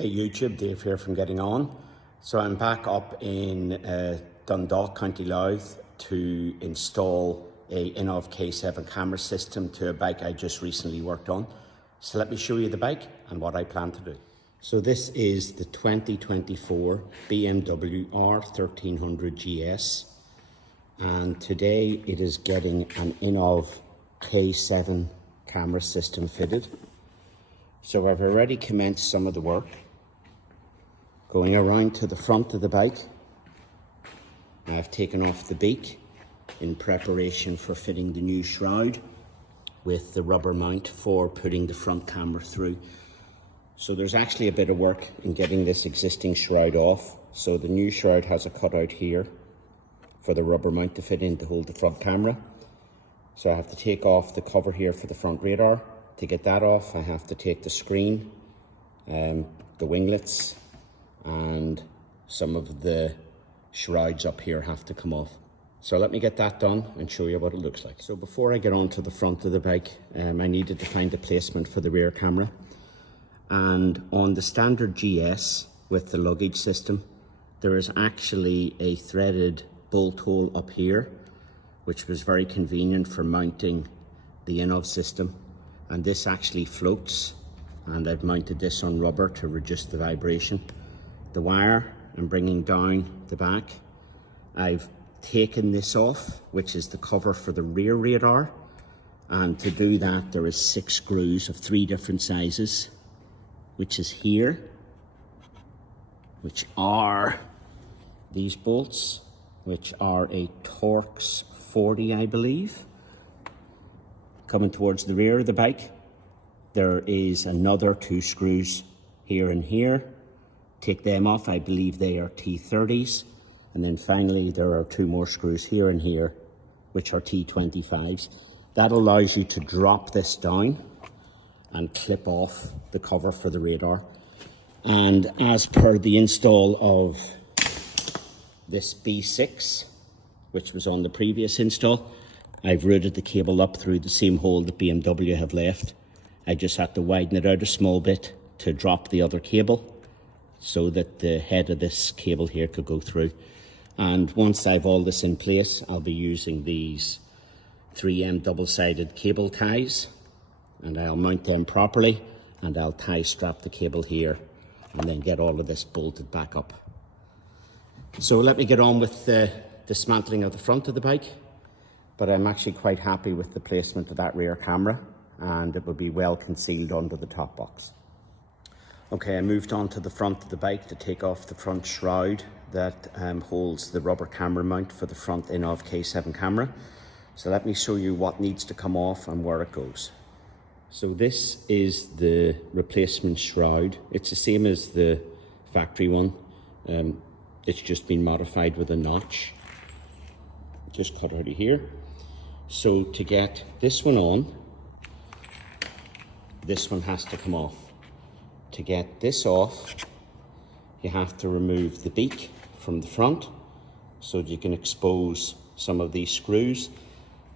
Hey YouTube, Dave here from Getting On. So I'm back up in Dundalk, County Louth to install a INNOVV K7 camera system to a bike I just recently worked on. So let me show you the bike and what I plan to do. So this is the 2024 BMW R1300GS, and today it is getting an INNOVV K7 camera system fitted. So I've already commenced some of the work. Going around to the front of the bike, I've taken off the beak in preparation for fitting the new shroud with the rubber mount for putting the front camera through. So there's actually a bit of work in getting this existing shroud off. So the new shroud has a cutout here for the rubber mount to fit in to hold the front camera. So I have to take off the cover here for the front radar. To get that off, I have to take the screen, the winglets, and some of the shrouds up here have to come off. So let me get that done and show you what it looks like. So before I get on to the front of the bike, I needed to find a placement for the rear camera. And on the standard GS with the luggage system, there is actually a threaded bolt hole up here, which was very convenient for mounting the INNOVV system. And this actually floats, and I've mounted this on rubber to reduce the vibration. The wire I'm bringing down the back. I've taken this off, which is the cover for the rear radar, and to do that there is 6 screws of 3 different sizes, which is here, which are these bolts, which are a Torx 40, I believe. Coming towards the rear of the bike, there is another 2 screws here and here. Take them off, I believe they are T30s. And then finally there are 2 more screws here and here, which are T25s. That allows you to drop this down and clip off the cover for the radar. And as per the install of this B6, which was on the previous install, I've routed the cable up through the same hole that BMW have left. I just had to widen it out a small bit to drop the other cable so that the head of this cable here could go through. And once I've all this in place, I'll be using these 3M double-sided cable ties, and I'll mount them properly, and I'll tie strap the cable here and then get all of this bolted back up. So let me get on with the dismantling of the front of the bike. But I'm actually quite happy with the placement of that rear camera, and it will be well concealed under the top box. Okay, I moved on to the front of the bike to take off the front shroud that holds the rubber camera mount for the front INNOVV K7 camera. So let me show you what needs to come off and where it goes. So this is the replacement shroud. It's the same as the factory one. It's just been modified with a notch. Just cut out of here. So to get this one on, this one has to come off. To get this off, you have to remove the beak from the front so that you can expose some of these screws,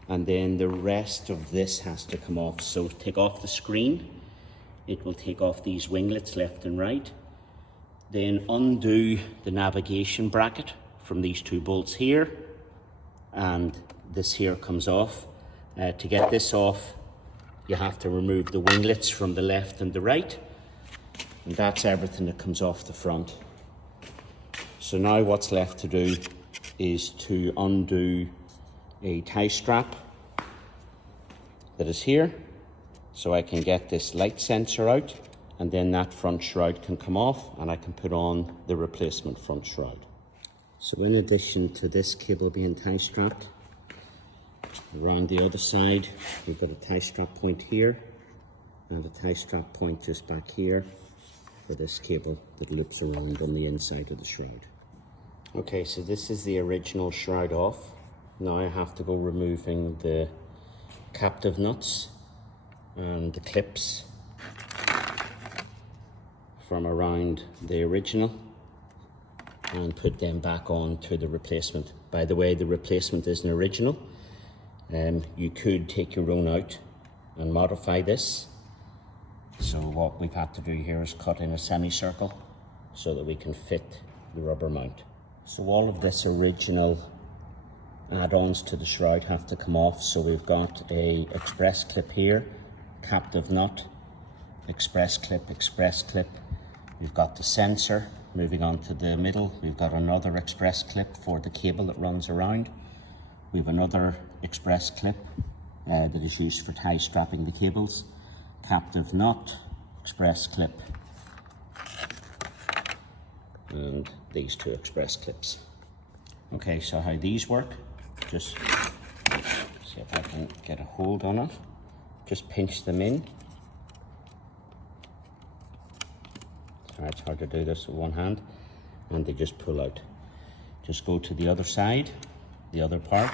and then the rest of this has to come off. So take off the screen, it will take off these winglets left and right, then undo the navigation bracket from these 2 bolts here, and this here comes off. To get this off, you have to remove the winglets from the left and the right, and that's everything that comes off the front. So now what's left to do is to undo a tie strap that is here, so I can get this light sensor out, and then that front shroud can come off and I can put on the replacement front shroud. So in addition to this cable being tie strapped, around the other side we've got a tie strap point here and a tie strap point just back here for this cable that loops around on the inside of the shroud. Okay, so this is the original shroud off. Now I have to go removing the captive nuts and the clips from around the original and put them back on to the replacement. By the way, the replacement isn't original. You could take your own out and modify this So what we've had to do here is cut in a semicircle so that we can fit the rubber mount. So all of this original add-ons to the shroud have to come off. So we've got a express clip here, captive nut, express clip. We've got the sensor. Moving on to the middle, we've got another express clip for the cable that runs around. We have another express clip that is used for tie strapping the cables. Captive nut, express clip, and these two express clips. Okay, so how these work, just see if I can get a hold on it. Just pinch them in. Sorry, it's hard to do this with one hand, and they just pull out. Just go to the other side, the other part,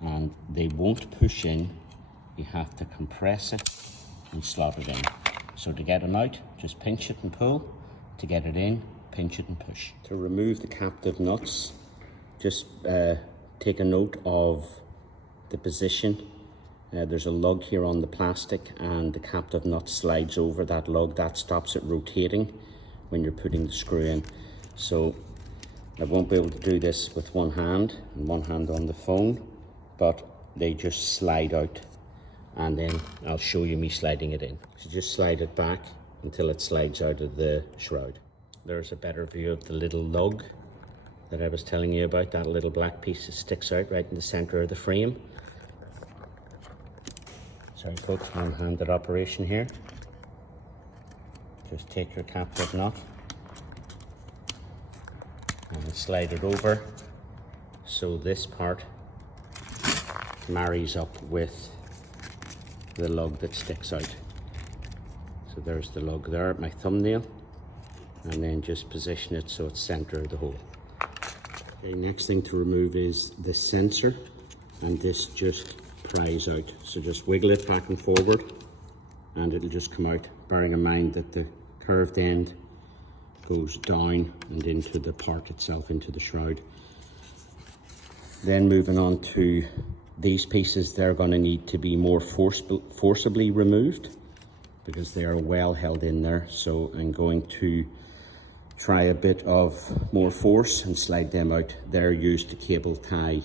and they won't push in. You have to compress it and slot it in. So to get them out, just pinch it and pull. To get it in, pinch it and push. To remove the captive nuts, just take a note of the position. There's a lug here on the plastic, and the captive nut slides over that lug. That stops it rotating when you're putting the screw in. So I won't be able to do this with one hand and one hand on the phone, but they just slide out, and then I'll show you me sliding it in. So just slide it back until it slides out of the shroud. There's a better view of the little lug that I was telling you about, that little black piece that sticks out right in the center of the frame. Sorry folks, one-handed operation here. Just take your captive nut and slide it over so this part marries up with the lug that sticks out. So there's the lug there, my thumbnail, and then just position it so it's center of the hole. Okay, next thing to remove is the sensor, and this just pries out. So just wiggle it back and forward and it'll just come out, bearing in mind that the curved end goes down and into the part itself, into the shroud. Then moving on to these pieces, they're going to need to be more forcibly removed because they are well held in there. So I'm going to try a bit of more force and slide them out. They're used to cable tie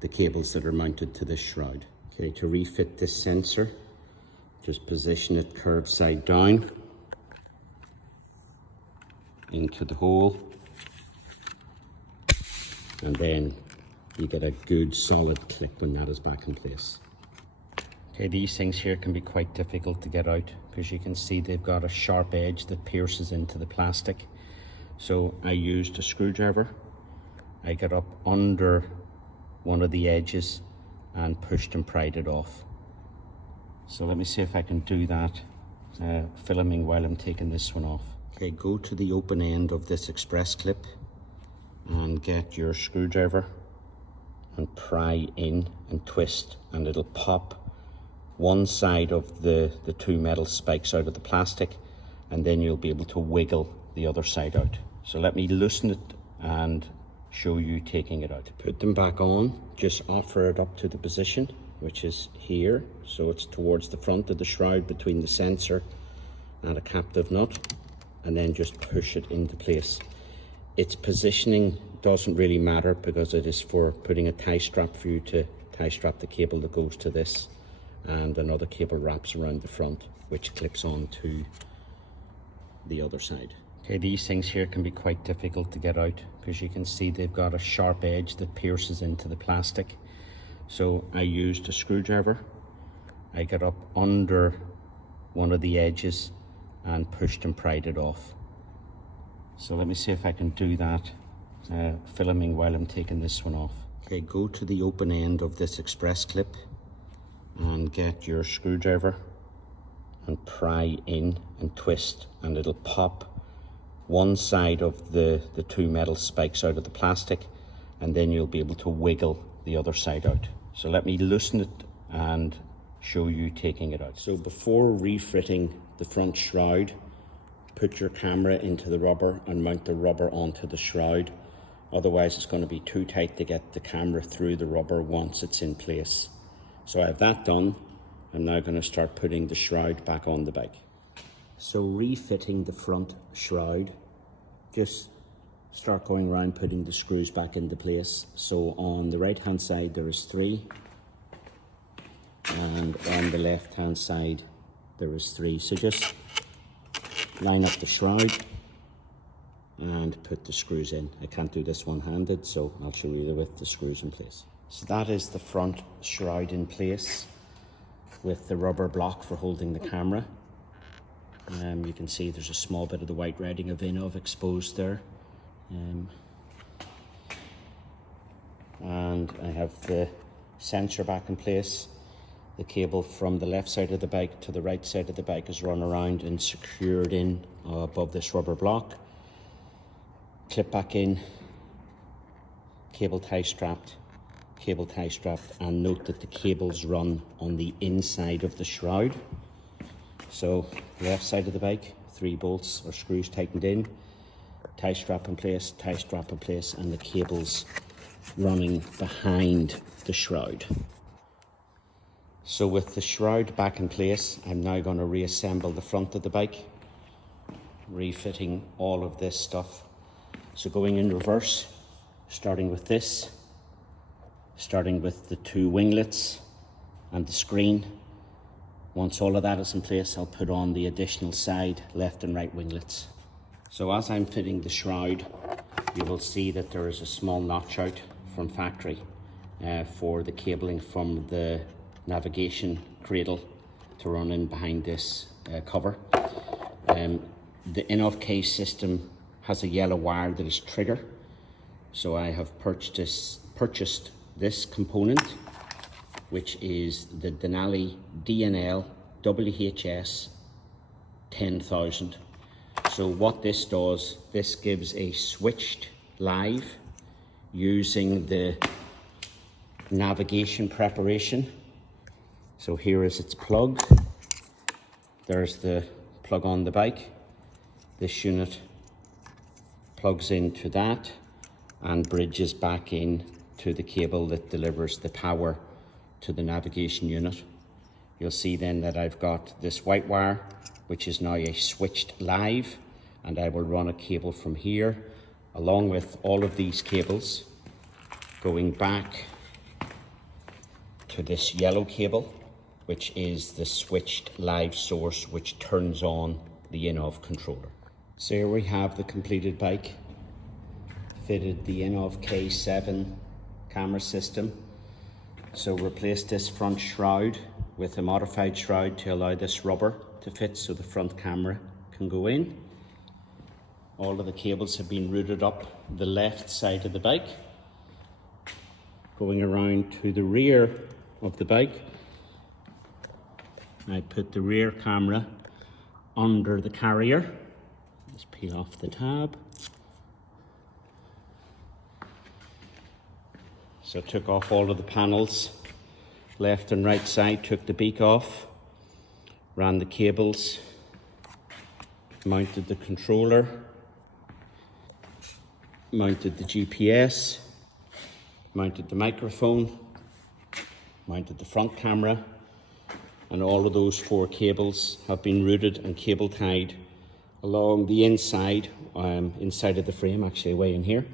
the cables that are mounted to this shroud. Okay, to refit this sensor, just position it curved side down into the hole, and then you get a good solid clip when that is back in place. Okay, these things here can be quite difficult to get out because you can see they've got a sharp edge that pierces into the plastic. So I used a screwdriver. I got up under one of the edges and pushed and pried it off. So let me see if I can do that, filming while I'm taking this one off. Okay, go to the open end of this express clip and get your screwdriver and pry in and twist, and it'll pop one side of the two metal spikes out of the plastic, and then you'll be able to wiggle the other side out. So let me loosen it and show you taking it out. Put them back on, just offer it up to the position, which is here. So it's towards the front of the shroud between the sensor and a captive nut, and then just push it into place. Its positioning doesn't really matter because it is for putting a tie strap for you to tie strap the cable that goes to this, and another cable wraps around the front which clips on to the other side. Okay, these things here can be quite difficult to get out because you can see they've got a sharp edge that pierces into the plastic. So I used a screwdriver. I got up under one of the edges and pushed and pried it off. So let me see if I can do that, filming while I'm taking this one off. Okay, go to the open end of this express clip and get your screwdriver and pry in and twist, and it'll pop one side of the two metal spikes out of the plastic, and then you'll be able to wiggle the other side out. So let me loosen it and show you taking it out. So before refitting the front shroud, put your camera into the rubber and mount the rubber onto the shroud. Otherwise it's going to be too tight to get the camera through the rubber once it's in place. So I have that done. I'm now going to start putting the shroud back on the bike. So refitting the front shroud, just start going around putting the screws back into place. So on the right hand side there is 3, and on the left hand side there is 3. So just line up the shroud and put the screws in. I can't do this one-handed, so I'll show you with the screws in place. So that is the front shroud in place with the rubber block for holding the camera. You can see there's a small bit of the white writing of INNOVV exposed there. And I have the sensor back in place. The cable from the left side of the bike to the right side of the bike is run around and secured in above this rubber block. Clip back in, cable tie strapped, and note that the cables run on the inside of the shroud. So left side of the bike, 3 bolts or screws tightened in, tie strap in place, and the cables running behind the shroud. So with the shroud back in place, I'm now going to reassemble the front of the bike, refitting all of this stuff. So going in reverse, starting with this, starting with the 2 winglets and the screen. Once all of that is in place, I'll put on the additional side left and right winglets. So as I'm fitting the shroud, you will see that there is a small notch out from factory for the cabling from the navigation cradle to run in behind this cover. The INNOVV case system has a yellow wire that is trigger. So I have purchased this component, which is the Denali DNL WHS 10,000. So what this does, this gives a switched live using the navigation preparation. So here is its plug. There's the plug on the bike. This unit plugs into that and bridges back in to the cable that delivers the power to the navigation unit. You'll see then that I've got this white wire, which is now a switched live, and I will run a cable from here along with all of these cables going back to this yellow cable, which is the switched live source which turns on the INNOVV controller. So here we have the completed bike, fitted the INNOVV K7 camera system. So replace this front shroud with a modified shroud to allow this rubber to fit so the front camera can go in. All of the cables have been routed up the left side of the bike. Going around to the rear of the bike, I put the rear camera under the carrier. Let's peel off the tab. So took off all of the panels, left and right side, took the beak off, ran the cables, mounted the controller, mounted the GPS, mounted the microphone, mounted the front camera, and all of those 4 cables have been routed and cable tied along the inside, inside of the frame, actually way in here,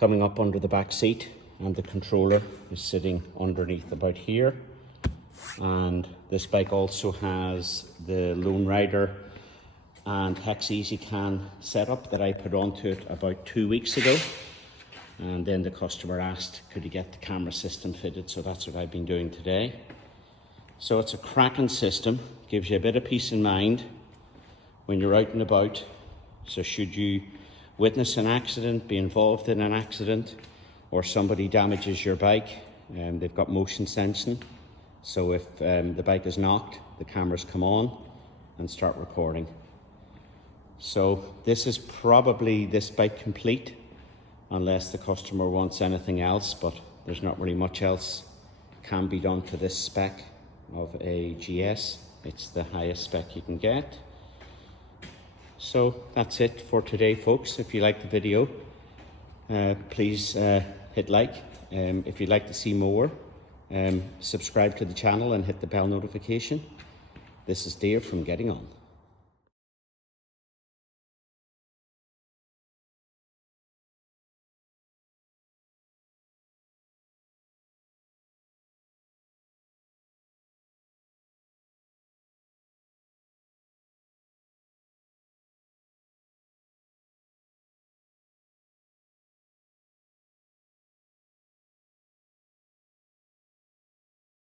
coming up under the back seat, and the controller is sitting underneath about here. And this bike also has the Lone Rider and Hex EasyCan setup that I put onto it about 2 weeks ago. And then the customer asked, could he get the camera system fitted? So that's what I've been doing today. So it's a cracking system, gives you a bit of peace of mind when you're out and about. So should you witness an accident, be involved in an accident, or somebody damages your bike, they've got motion sensing. So if the bike is knocked, the cameras come on and start recording. So this is probably this bike complete, unless the customer wants anything else, but there's not really much else can be done to this spec of a GS. It's the highest spec you can get. So that's it for today, folks. If you like the video, please hit like. If you'd like to see more, Subscribe to the channel and hit the bell notification. This is Dave from Getting On.